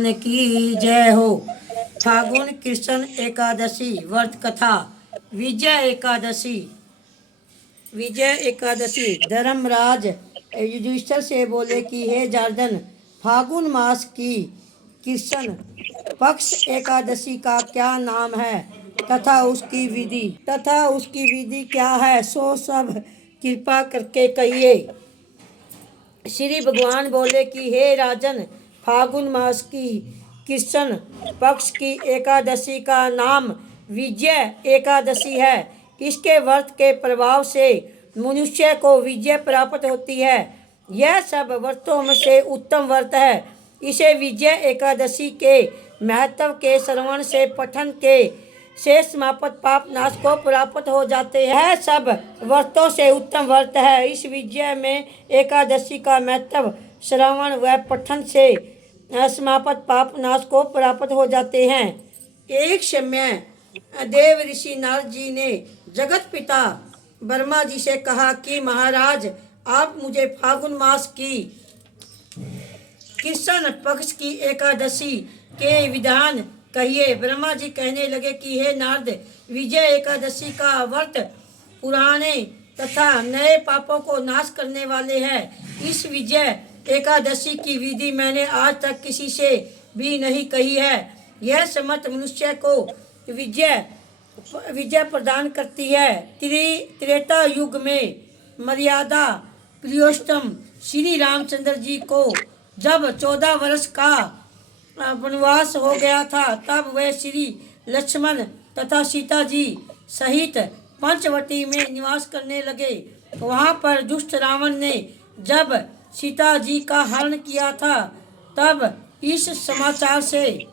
भगवान की जय हो। फागुन कृष्ण एकादशी व्रत कथा। विजय एकादशी। विजय एकादशी। धर्मराज युधिष्ठिर से बोले कि हे जर्दन, फागुन मास की कृष्ण पक्ष एकादशी का क्या नाम है तथा उसकी विधि क्या है, सो सब कृपा करके कहिए। श्री भगवान बोले कि हे राजन, फागुन मास की कृष्ण पक्ष की एकादशी का नाम विजय एकादशी है। इसके व्रत के प्रभाव से मनुष्य को विजय प्राप्त होती है। यह सब व्रतों में से उत्तम व्रत है। इसे विजय एकादशी के महत्व के श्रवण से पठन के से समाप्त पाप नाश को प्राप्त हो जाते हैं। यह सब व्रतों से उत्तम व्रत है। इस विजय में एकादशी का महत्व श्रवण व पठन से समाप्त पाप नाश को प्राप्त हो जाते हैं। एक समय देव ऋषि नारद जी ने जगत पिता ब्रह्मा जी से कहा कि महाराज, आप मुझे फागुन मास की कृष्ण पक्ष की एकादशी के विधान कहिए। ब्रह्मा जी कहने लगे कि हे नारद, विजय एकादशी का व्रत पुराने तथा नए पापों को नाश करने वाले हैं। इस विजय एकादशी की विधि मैंने आज तक किसी से भी नहीं कही है। यह समस्त मनुष्य को विजय प्रदान करती है। त्रेता युग में मर्यादा प्रियोष्टम श्री रामचंद्र जी को जब 14 वर्ष का वनवास हो गया था, तब वह श्री लक्ष्मण तथा सीता जी सहित पंचवटी में निवास करने लगे। वहाँ पर दुष्ट रावण ने जब सीता जी का हरण किया था, तब इस समाचार से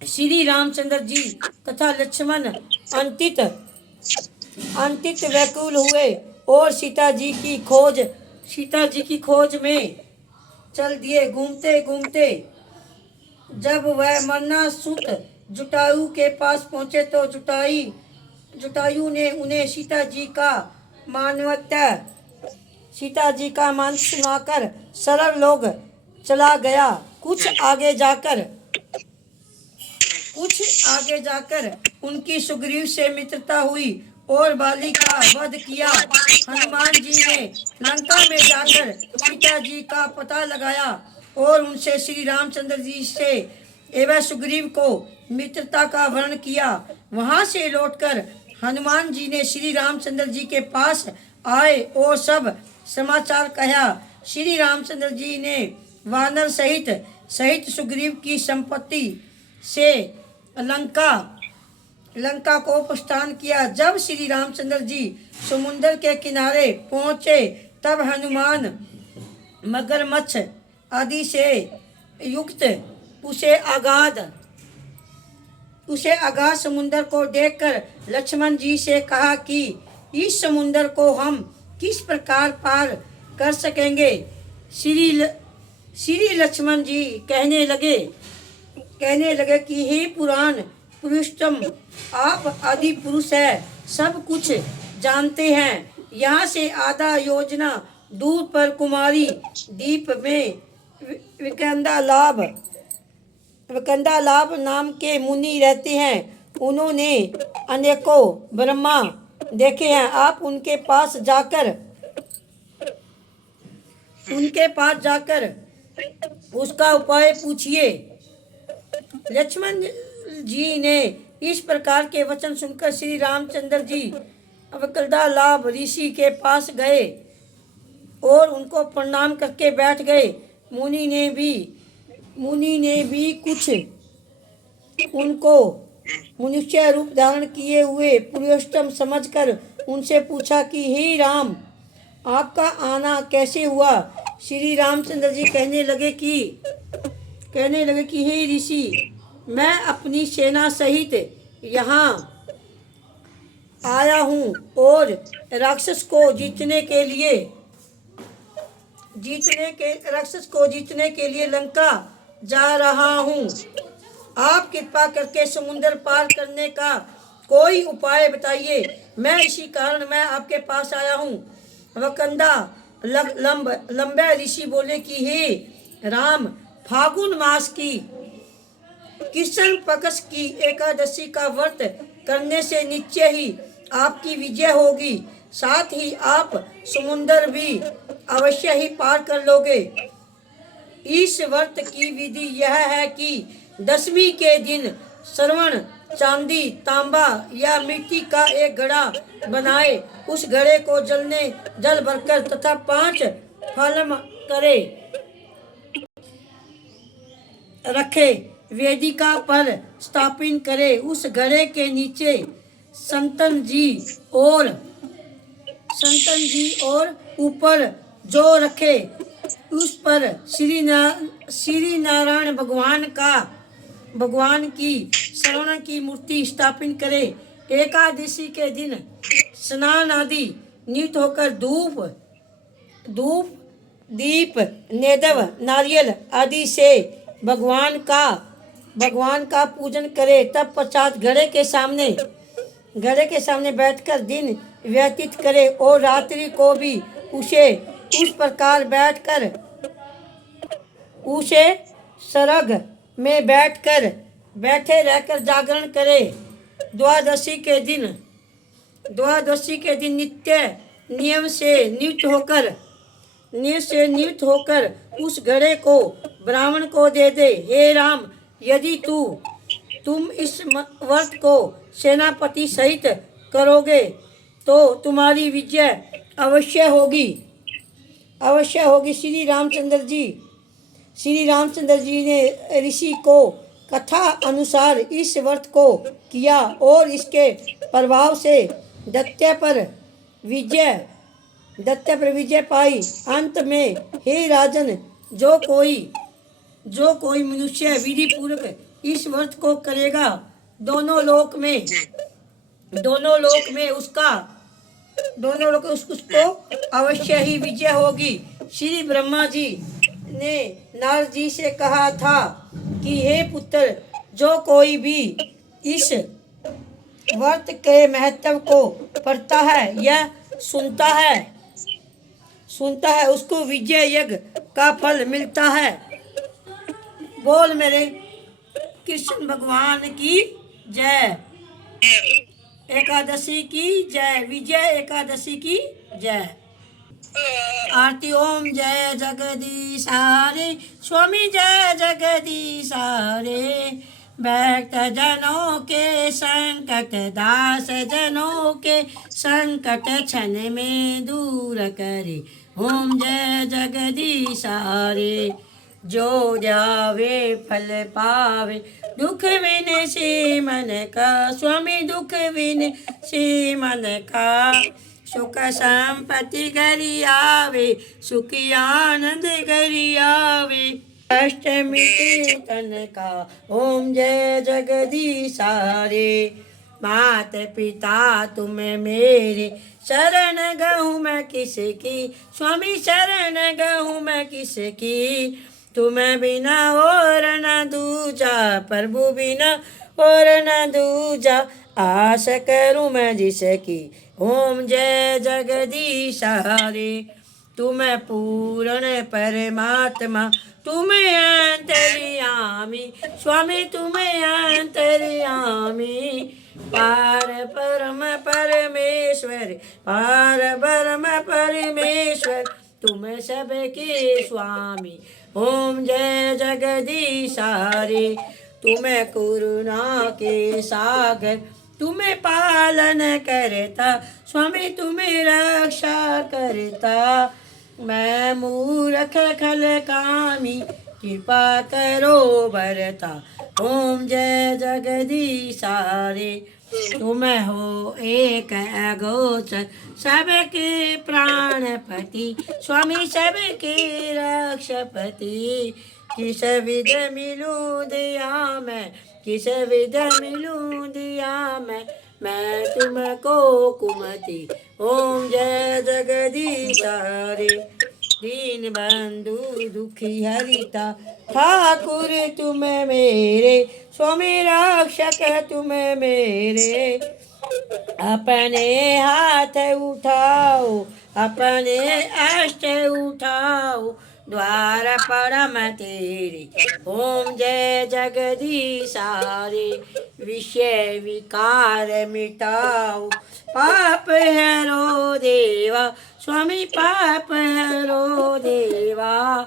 श्री रामचंद्र जी तथा लक्ष्मण अंतित व्याकुल हुए और सीता जी की खोज में चल दिए। घूमते घूमते जब वह मरना सूत जटायु के पास पहुँचे तो जटायु ने उन्हें सीता जी का मान सुनाकर सरल लोग चला गया। कुछ आगे जाकर उनकी सुग्रीव से मित्रता हुई और बाली का वध किया। हनुमान जी ने लंका में जाकर सीता जी का पता लगाया और उनसे श्री रामचंद्र जी से एवं सुग्रीव को मित्रता का वर्णन किया। वहां से लौटकर हनुमान जी ने श्री रामचंद्र जी के पास आए और सब समाचार कहा। श्री रामचंद्र जी ने वानर सहित सुग्रीव की संपत्ति से लंका को प्रस्थान किया। जब श्री रामचंद्र जी समुद्र के किनारे पहुँचे, तब हनुमान मगरमच्छ आदि से युक्त उसे अगाध समुद्र को देखकर लक्ष्मण जी से कहा कि इस समुद्र को हम किस प्रकार पार कर सकेंगे। श्री लक्ष्मण जी कहने लगे कि हे पुरुषोत्तम, आप आदि पुरुष है, सब कुछ जानते हैं। यहाँ से आधा योजना दूर पर कुमारी द्वीप में विकंदालाभ नाम के मुनि रहते हैं। उन्होंने अनेकों ब्रह्मा देखे हैं। आप उनके पास जाकर उसका उपाय पूछिए। लक्ष्मण जी ने इस प्रकार के वचन सुनकर श्री रामचंद्र जी विकंदालाभ ऋषि के पास गए और उनको प्रणाम करके बैठ गए। मुनि ने भी कुछ उनको मनुष्य रूप धारण किए हुए पुरुषोत्तम समझकर उनसे पूछा कि हे राम, आपका आना कैसे हुआ। श्री रामचंद्र जी कहने लगे कि हे ऋषि, मैं अपनी सेना सहित यहाँ आया हूँ और राक्षस को जीतने के लिए लंका जा रहा हूँ। आप कृपा करके समुद्र पार करने का कोई उपाय बताइए। मैं इसी कारण मैं आपके पास आया हूँ। वकंदा लंबे ऋषि बोले कि हे राम, फागुन मास की कृष्ण पक्ष की एकादशी का व्रत करने से निश्चय ही आपकी विजय होगी। साथ ही आप समुंदर भी अवश्य ही पार कर लोगे। इस व्रत की विधि यह है कि दसवीं के दिन श्रवण चांदी, तांबा या मिट्टी का एक घड़ा बनाए, उस घड़े को जल भरकर तथा 5 फल करे रखे, वेदिका पर स्थापित करे। उस घड़े के नीचे संतन जी और ऊपर जो रखे, उस पर श्री नारायण भगवान की श्रवण की मूर्ति स्थापित करे। एकादशी के दिन स्नान आदि नियुक्त होकर धूप दीप नेदव नारियल आदि से भगवान का पूजन करे। तब पश्चात घड़े के सामने बैठकर दिन व्यतीत करे और रात्रि को भी उस प्रकार उसे सरग में बैठे रहकर जागरण करे। द्वादशी के दिन नियम से नियुक्त होकर उस घड़े को ब्राह्मण को दे दे। हे राम, यदि तुम इस व्रत को सेनापति सहित करोगे तो तुम्हारी विजय अवश्य होगी। श्री रामचंद्र जी ने ऋषि को कथा अनुसार इस व्रत को किया और इसके प्रभाव से दैत्य पर विजय पाई। अंत में हे राजन, जो कोई मनुष्य विधि पूर्वक इस व्रत को करेगा, दोनों लोक में उसको अवश्य ही विजय होगी। श्री ब्रह्मा जी ने नारद जी से कहा था कि हे पुत्र, जो कोई भी इस व्रत के महत्व को पढ़ता है या सुनता है उसको विजय यज्ञ का फल मिलता है। बोल मेरे कृष्ण भगवान की जय। एकादशी की जय। विजय एकादशी की जय। आरती। ओम जय जगदीश हरे, स्वामी जय जगदीश हरे। भक्त जनों के संकट, दास जनों के संकट क्षण में दूर करे। ओम जय जगदीश हरे। जो जावे फल पावे, दुख विन से मन का, स्वामी दुख विन से मन का। सुख संपत्ति घरी आवे, सुखी आनंद घरी आवे। कष्ट मिटे तन का। ओम जय जगदीश हरे। मात पिता तुम मेरे, शरण गहूँ मैं किसकी, स्वामी शरण गहूँ मैं किसकी। तुम्हें बिना और न दूजा, प्रभु बिना और न दूजा। आस करूँ मैं जिसकी। ओम जय जगदीश हरे। तुम्हें पूर्ण परमात्मा, तुम्हें अंतर्यामी, स्वामी तुम्हें अंतर्यामी। पार ब्रह्म परमेश्वर, तुम सबके स्वामी। ओम जय जगदीश हरे। तुम्हें करुणा के सागर, तुम्हें पालन करता, स्वामी तुम्हें रक्षा करता। मैं मूर्ख खल कामी, कृपा करो भरता। ओम जय जगदीश हरे। तुम हो एक अगोचर, सबके प्राणपति, स्वामी सबके रक्षपति। किस विध मिलूं दिया मैं, किस विध मिलूं दिया मैं तुमको कुमति। ओम जय जगदीश हरे। दीन बंधु दुखी हरिता, ठाकुर तुम मेरे, स्वामी रक्षक तुम मेरे। अपने हाथ उठाओ, अपने अष्ट उठाओ, द्वार परम तेरे। ओम जय जगदीशा रे, विषय विकार मिटाओ, पाप हरो देवा, स्वामी पाप हरो देवा।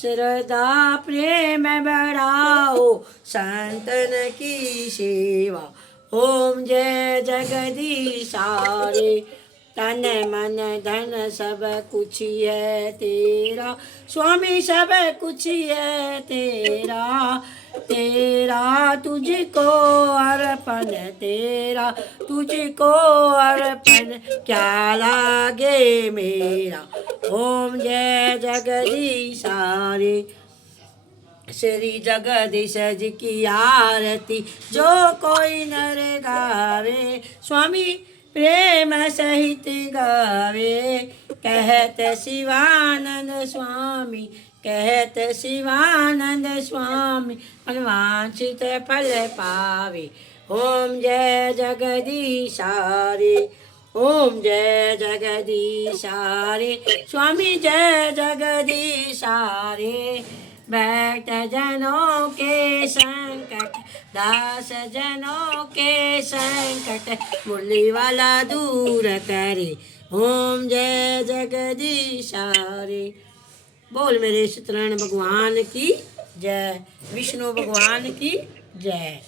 श्रद्धा प्रेम बढ़ाओ, संतन की सेवा। ओम जय जगदीशा रे, तन मन धन सब कुछ है तेरा, स्वामी सब कुछ है तेरा। तेरा तुझको अर्पण, तेरा तुझको अर्पण, क्या लागे मेरा। ओम जय जगदीशा रे, श्री जगदीश जी की आरती जो कोई नर गावे, स्वामी प्रेम सहित गावे। कहत शिवानंद स्वामी, कहत शिवानंद स्वामी, मनवांछित फल पावे। ओम जय जगदीशा रे, ओम जय जगदीशा रे, स्वामी जय जगदीशा रे। भक्त जनों के संकट, दास जनों के संकट, मुरली वाला दूर करे। ओम जय जगदीशा रे। बोल मेरे सत्यनारायण भगवान की जय, विष्णु भगवान की जय।